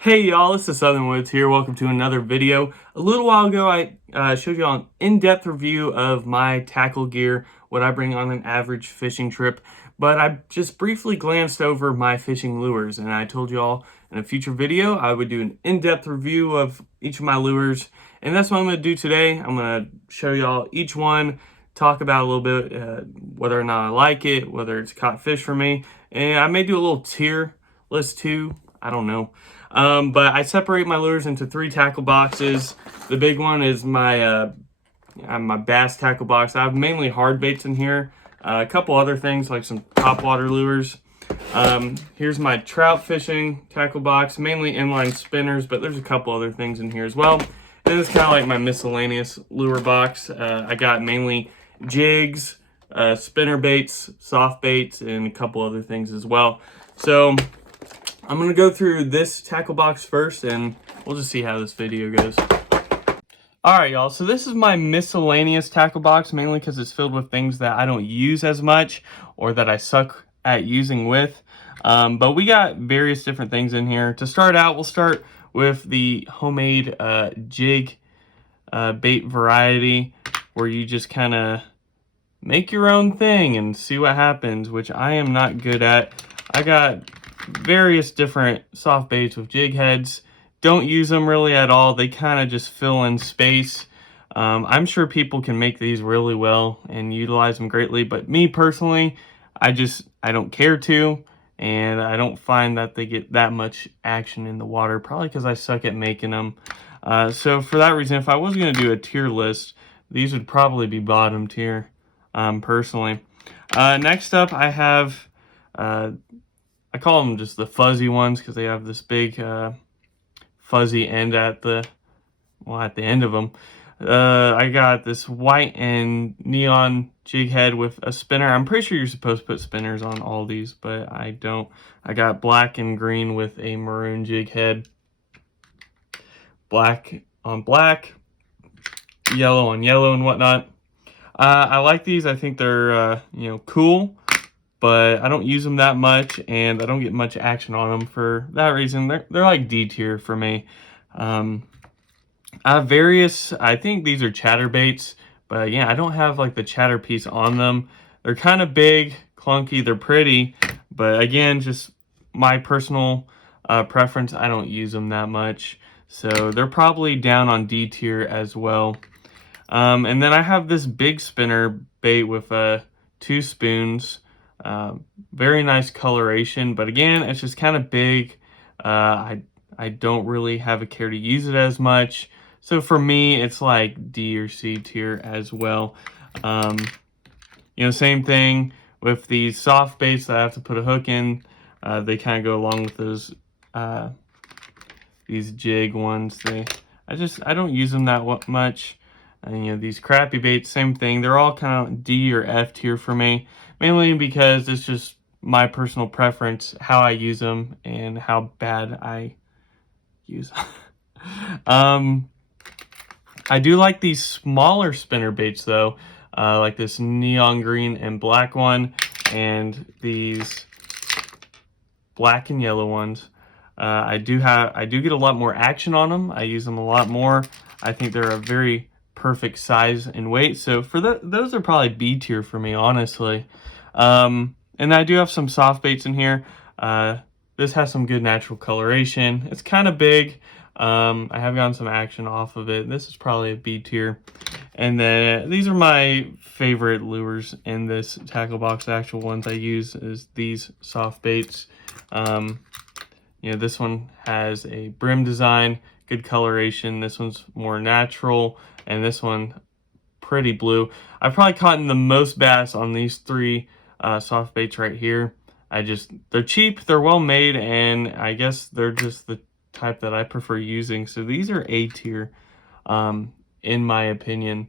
Hey y'all, this is Southern Woods here. Welcome to another video. A little while ago, I showed you all an in-depth review of my tackle gear, what I bring on an average fishing trip, but I just briefly glanced over my fishing lures, and I told you all in a future video I would do an in-depth review of each of my lures, and that's what I'm going to do today. I'm going to show y'all each one, talk about a little bit whether or not I like it, whether it's caught fish for me, and I may do a little tier list too. I don't know. But I separate my lures into 3 tackle boxes. The big one is my bass tackle box. I have mainly hard baits in here. A couple other things like some topwater lures. Here's my trout fishing tackle box, mainly inline spinners, but there's a couple other things in here as well. And it's kind of like my miscellaneous lure box. I got mainly jigs, spinner baits, soft baits, and a couple other things as well. So I'm going to go through this tackle box first, and we'll just see how this video goes. Alright, y'all, so this is my miscellaneous tackle box, mainly because it's filled with things that I don't use as much or that I suck at using with. But we got various different things in here. To start out, we'll start with the homemade jig bait variety, where you just kind of make your own thing and see what happens, which I am not good at. I got various different soft baits with jig heads. Don't use them really at all. They kind of just fill in space. I'm sure people can make these really well and utilize them greatly, but me personally, I don't care to, and I don't find that they get that much action in the water, probably because I suck at making them. So for that reason, if I was going to do a tier list, these would probably be bottom tier, personally. Next up, I have I call them just the fuzzy ones because they have this big fuzzy end at the end of them. I got this white and neon jig head with a spinner. I'm pretty sure you're supposed to put spinners on all these, but I don't. I got black and green with a maroon jig head. Black on black, yellow on yellow and whatnot. I like these. I think they're cool, but I don't use them that much, and I don't get much action on them. For that reason, they're like D tier for me. I have various, I think these are chatterbaits, but yeah, I don't have like the chatter piece on them. They're kind of big, clunky, they're pretty, but again, just my personal preference, I don't use them that much. So they're probably down on D tier as well. And then I have this big spinner bait with 2 spoons. Very nice coloration, but again, it's just kind of big. I don't really have a care to use it as much. So for me, it's like D or C tier as well. Same thing with these soft baits that I have to put a hook in. They kind of go along with those these jig ones. I don't use them that much. And these crappy baits, same thing. They're all kind of D or F tier for me, mainly because it's just my personal preference, how I use them and how bad I use them. I do like these smaller spinner baits though, like this neon green and black one, and these black and yellow ones. I do get a lot more action on them. I use them a lot more. I think they're a very perfect size and weight. So for those are probably B tier for me, honestly. And I do have some soft baits in here. This has some good natural coloration. It's kind of big. I have gotten some action off of it. This is probably a B tier. And then these are my favorite lures in this tackle box. The actual ones I use is these soft baits. This one has a brim design, good coloration. This one's more natural, and this one pretty blue. I've probably caught the most bass on these 3 soft baits right here. They're cheap, they're well made, and I guess they're just the type that I prefer using. So these are A tier, in my opinion.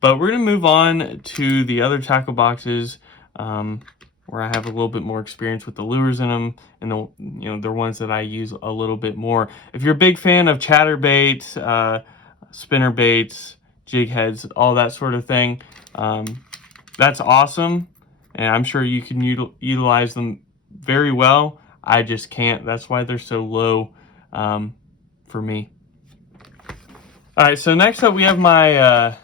But we're gonna move on to the other tackle boxes, where I have a little bit more experience with the lures in them, and they're ones that I use a little bit more. If you're a big fan of chatterbaits, spinner baits, jig heads, all that sort of thing, that's awesome, and I'm sure you can utilize them very well. I just can't. That's why they're so low for me. All right, so next up we have my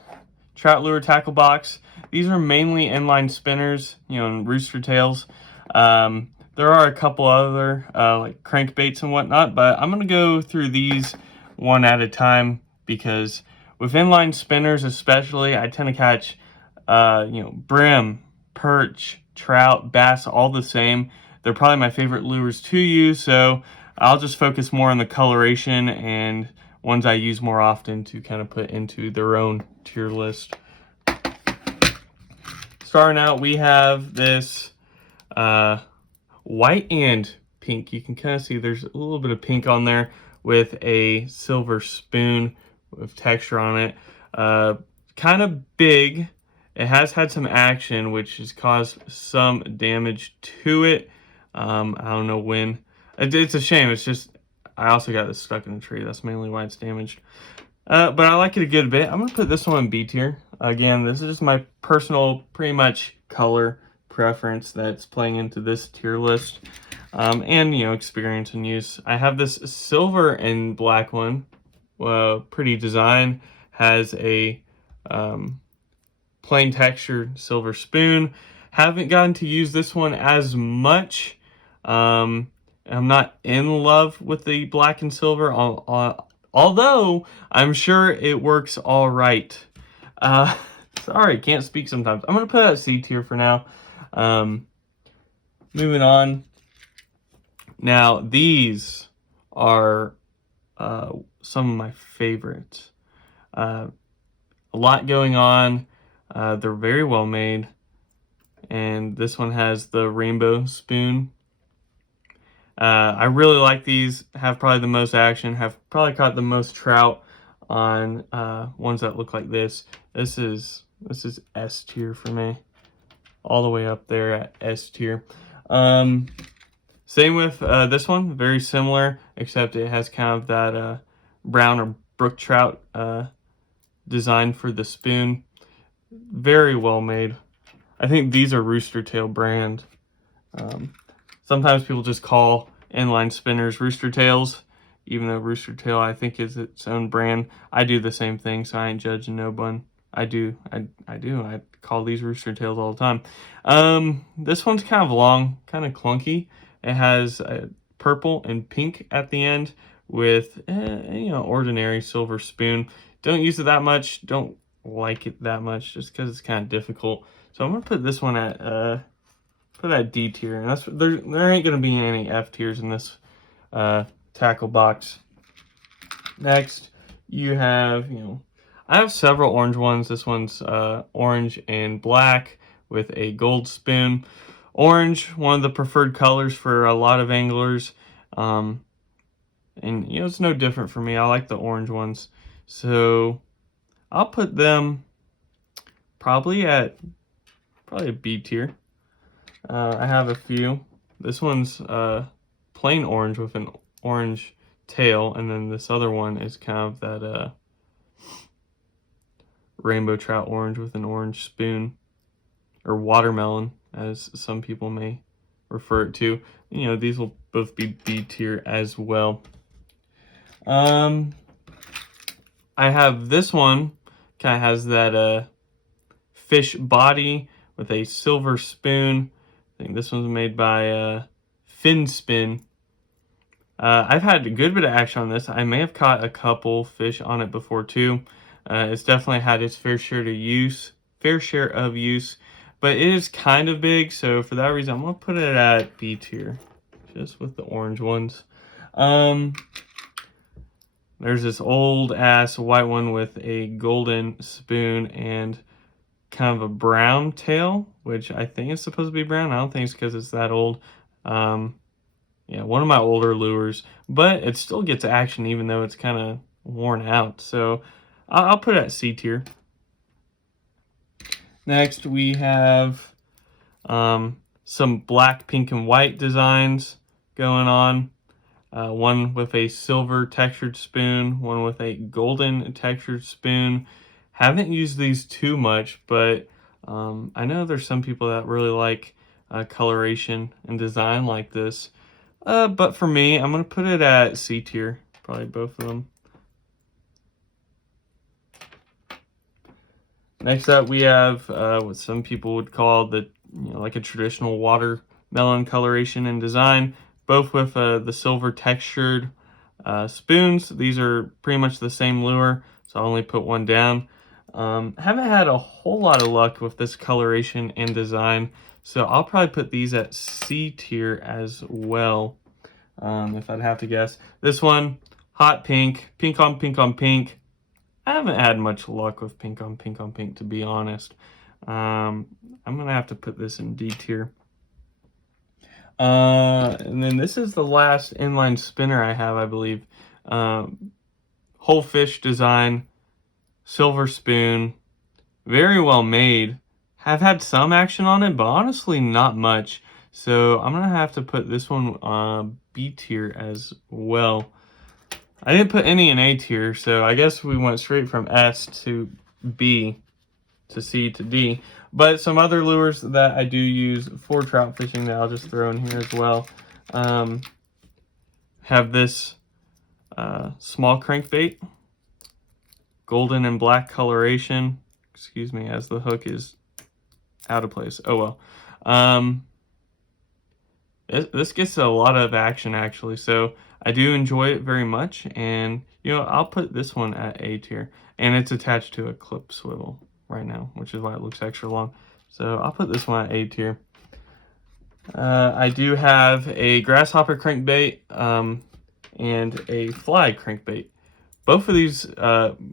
trout lure tackle box. These are mainly inline spinners, and rooster tails. There are a couple other like crankbaits and whatnot, but I'm gonna go through these one at a time because with inline spinners especially, I tend to catch brim, perch, trout, bass, all the same. They're probably my favorite lures to use, so I'll just focus more on the coloration and ones I use more often to kind of put into their own tier list. Starting out, we have this white and pink. You can kind of see there's a little bit of pink on there with a silver spoon with texture on it. Kind of big. It has had some action, which has caused some damage to it. I don't know when. It's a shame. It's just, I also got this stuck in a tree. That's mainly why it's damaged. But I like it a good bit. I'm going to put this one in B tier. Again, this is just my personal, pretty much color preference that's playing into this tier list. And, experience and use. I have this silver and black one. Pretty design. Has a plain textured silver spoon. Haven't gotten to use this one as much. I'm not in love with the black and silver, although I'm sure it works all right. Sorry, can't speak sometimes. I'm going to put it at C tier for now. Moving on. Now, these are some of my favorites. A lot going on. They're very well made. And this one has the rainbow spoon. I really like these. Have probably the most action. Have probably caught the most trout on ones that look like this. This is S tier for me. All the way up there at S tier. Same with this one. Very similar, except it has kind of that brown or brook trout design for the spoon. Very well made. I think these are Rooster Tail brand. Sometimes people just call inline spinners Rooster Tails, even though Rooster Tail I think is its own brand. I do the same thing, so I ain't judging no one. I do. I call these Rooster Tails all the time. This one's kind of long, kind of clunky. It has purple and pink at the end with ordinary silver spoon. Don't use it that much. Don't like it that much just because it's kind of difficult. So I'm gonna put this one at D tier, and that's there ain't gonna be any F tiers in this tackle box. Next, you have I have several orange ones. This one's orange and black with a gold spoon. Orange, one of the preferred colors for a lot of anglers, and it's no different for me. I like the orange ones, so I'll put them probably at a B tier. I have a few. This one's plain orange with an orange tail, and then this other one is kind of that rainbow trout orange with an orange spoon, or watermelon, as some people may refer it to. These will both be B tier as well. I have this one, kind of has that fish body with a silver spoon. I think this one's made by Fin Spin. I've had a good bit of action on this. I may have caught a couple fish on it before too. It's definitely had its fair share of use, but it is kind of big, so for that reason I'm gonna put it at B tier, just with the orange ones. There's this old ass white one with a golden spoon and kind of a brown tail, which I think is supposed to be brown. I don't think it's because it's that old. Yeah, one of my older lures, but it still gets action even though it's kind of worn out. So I'll put it at C tier. Next, we have some black, pink, and white designs going on. One with a silver textured spoon, one with a golden textured spoon. Haven't used these too much, but I know there's some people that really like coloration and design like this. But for me, I'm going to put it at C tier. probably both of them. Next up, we have what some people would call like a traditional watermelon coloration and design, both with the silver textured spoons. These are pretty much the same lure, so I only put one down. Haven't had a whole lot of luck with this coloration and design, so I'll probably put these at C tier as well, if I'd have to guess. This one, hot pink, pink on pink on pink. I haven't had much luck with pink on pink on pink, to be honest. I'm going to have to put this in D tier. And then this is the last inline spinner I have, I believe. Whole fish design, silver spoon, very well made. Have had some action on it, but honestly not much. So I'm going to have to put this one B tier as well. I didn't put any in A tier, so I guess we went straight from S to B to C to D. But some other lures that I do use for trout fishing that I'll just throw in here as well. Have this small crankbait, golden and black coloration. Excuse me, as the hook is out of place. Oh well. This gets a lot of action actually, so I do enjoy it very much, and I'll put this one at A tier, and it's attached to a clip swivel right now, which is why it looks extra long. So I'll put this one at A tier. I do have a grasshopper crankbait and a fly crankbait. Both of these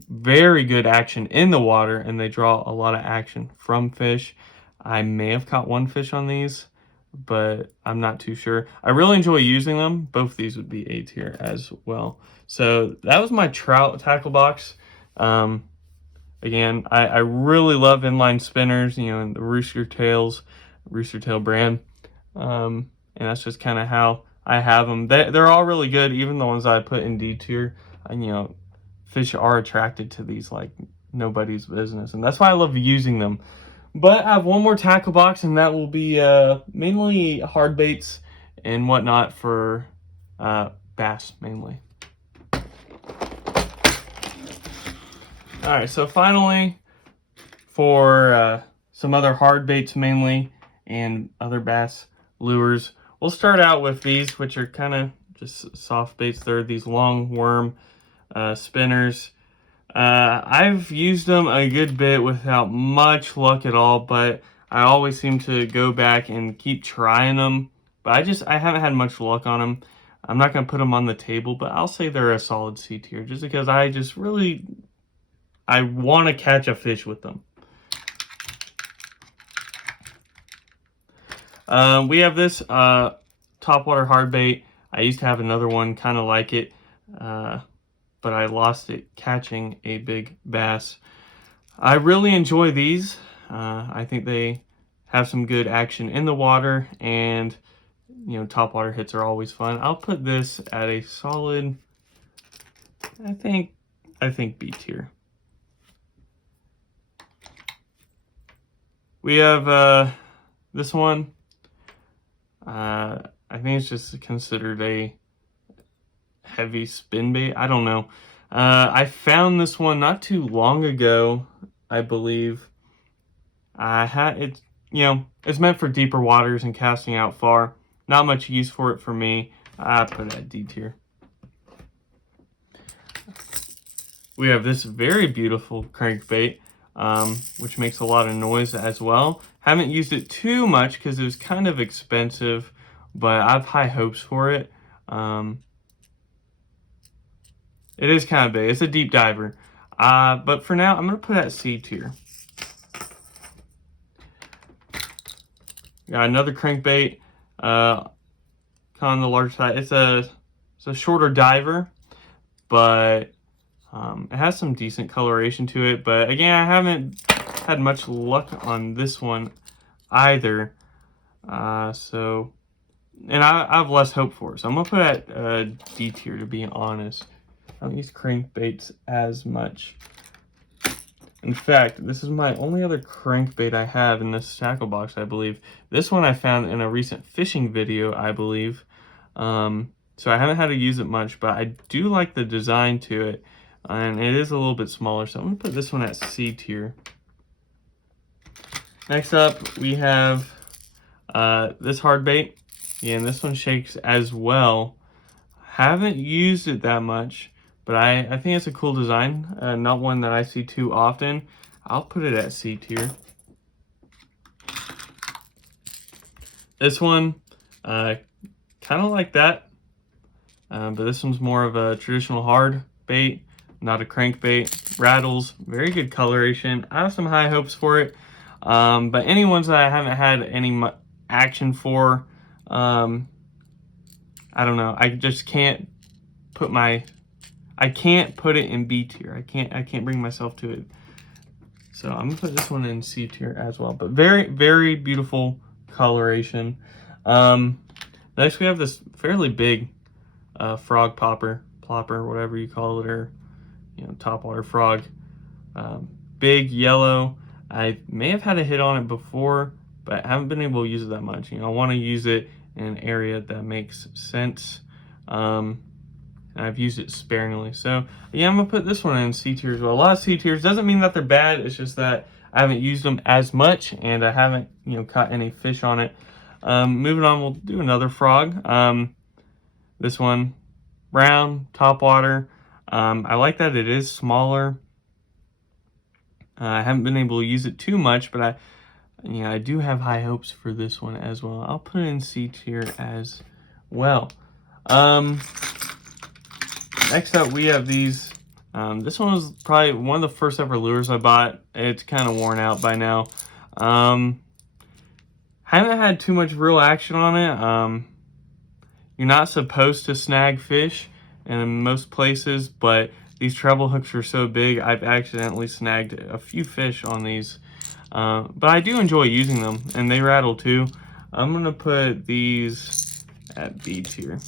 very good action in the water, and they draw a lot of action from fish. I may have caught one fish on these, but I'm not too sure. I really enjoy using them. Both these would be A tier as well. So that was my trout tackle box. Again, I really love inline spinners, and the Rooster Tail brand. And that's just kind of how I have them. They're all really good, even the ones I put in D tier. And, fish are attracted to these like nobody's business, and that's why I love using them. But I have one more tackle box, and that will be mainly hard baits and whatnot for bass mainly. All right, so finally for some other hard baits mainly and other bass lures, we'll start out with these, which are kind of just soft baits. They're these long worm spinners. I've used them a good bit without much luck at all, but I always seem to go back and keep trying them. But I haven't had much luck on them. I'm not going to put them on the table, but I'll say they're a solid C tier just because I want to catch a fish with them. We have this topwater hard bait. I used to have another one kind of like it, but I lost it catching a big bass. I really enjoy these. I think they have some good action in the water, and topwater hits are always fun. I'll put this at a solid, I think B tier. We have this one. I think it's just considered a heavy spin bait. I don't know. I found this one not too long ago, I believe. It's meant for deeper waters and casting out far. Not much use for it for me. I put it at D tier. We have this very beautiful crankbait, which makes a lot of noise as well. Haven't used it too much because it was kind of expensive, but I have high hopes for it. It is kind of big. It's a deep diver. But for now, I'm going to put it at C tier. Got another crankbait. Kind of on the larger side. It's a shorter diver, but it has some decent coloration to it. But again, I haven't had much luck on this one either. And I have less hope for it. So I'm going to put it at D tier, to be honest. I don't use crankbaits as much. In fact, this is my only other crankbait I have in this tackle box, I believe. This one I found in a recent fishing video, I believe. so I haven't had to use it much, but I do like the design to it, and it is a little bit smaller, so I'm gonna put this one at C tier. Next up, we have this hard bait. Yeah, and this one shakes as well. Haven't used it that much, but I think it's a cool design. Not one that I see too often. I'll put it at C tier. This one, kind of like that, but this one's more of a traditional hard bait, not a crankbait. Rattles, very good coloration. I have some high hopes for it, but any ones that I haven't had any action for, I don't know. I just can't put it in B tier. I can't bring myself to it. So I'm gonna put this one in C tier as well. But very, very beautiful coloration. Next we have this fairly big frog plopper, whatever you call it, or topwater frog. Big yellow. I may have had a hit on it before, but I haven't been able to use it that much. I want to use it in an area that makes sense. I've used it sparingly. So yeah, I'm gonna put this one in C tier as well. A lot of C tiers doesn't mean that they're bad. It's just that I haven't used them as much, and I haven't caught any fish on it. Moving on, we'll do another frog. This one, brown, topwater. I like that it is smaller. I haven't been able to use it too much, but I do have high hopes for this one as well. I'll put it in C tier as well. Next up, we have these. This one was probably one of the first ever lures I bought. It's kind of worn out by now. Haven't had too much real action on it. You're not supposed to snag fish in most places, but these treble hooks are so big, I've accidentally snagged a few fish on these. But I do enjoy using them, and they rattle too. I'm gonna put these at B tier.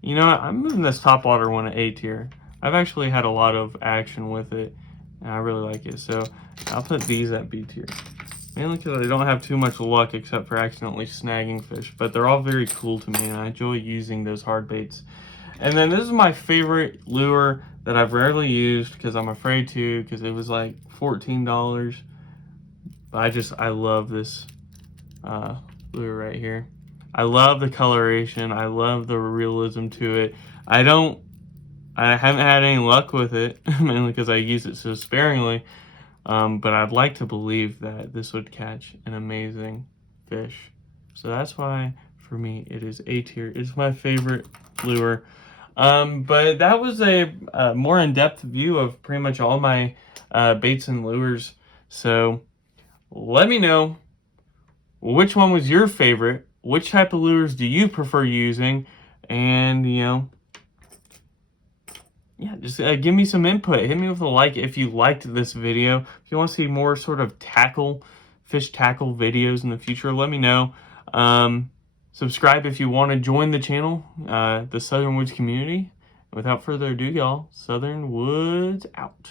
You know what? I'm moving this topwater one at A tier. I've actually had a lot of action with it, and I really like it. So I'll put these at B tier. Mainly because I don't have too much luck except for accidentally snagging fish. But they're all very cool to me, and I enjoy using those hard baits. And then this is my favorite lure that I've rarely used because I'm afraid to, because it was like $14. But I love this lure right here. I love the coloration. I love the realism to it. I haven't had any luck with it, mainly because I use it so sparingly. But I'd like to believe that this would catch an amazing fish. So that's why, for me, it is A tier. It's my favorite lure. But that was a more in-depth view of pretty much all my baits and lures. So let me know which one was your favorite. Which type of lures do you prefer using? And, yeah, just give me some input. Hit me with a like if you liked this video. If you want to see more sort of fish tackle videos in the future, let me know. Subscribe if you want to join the channel, the Southern Woods community. Without further ado, y'all, Southern Woods out.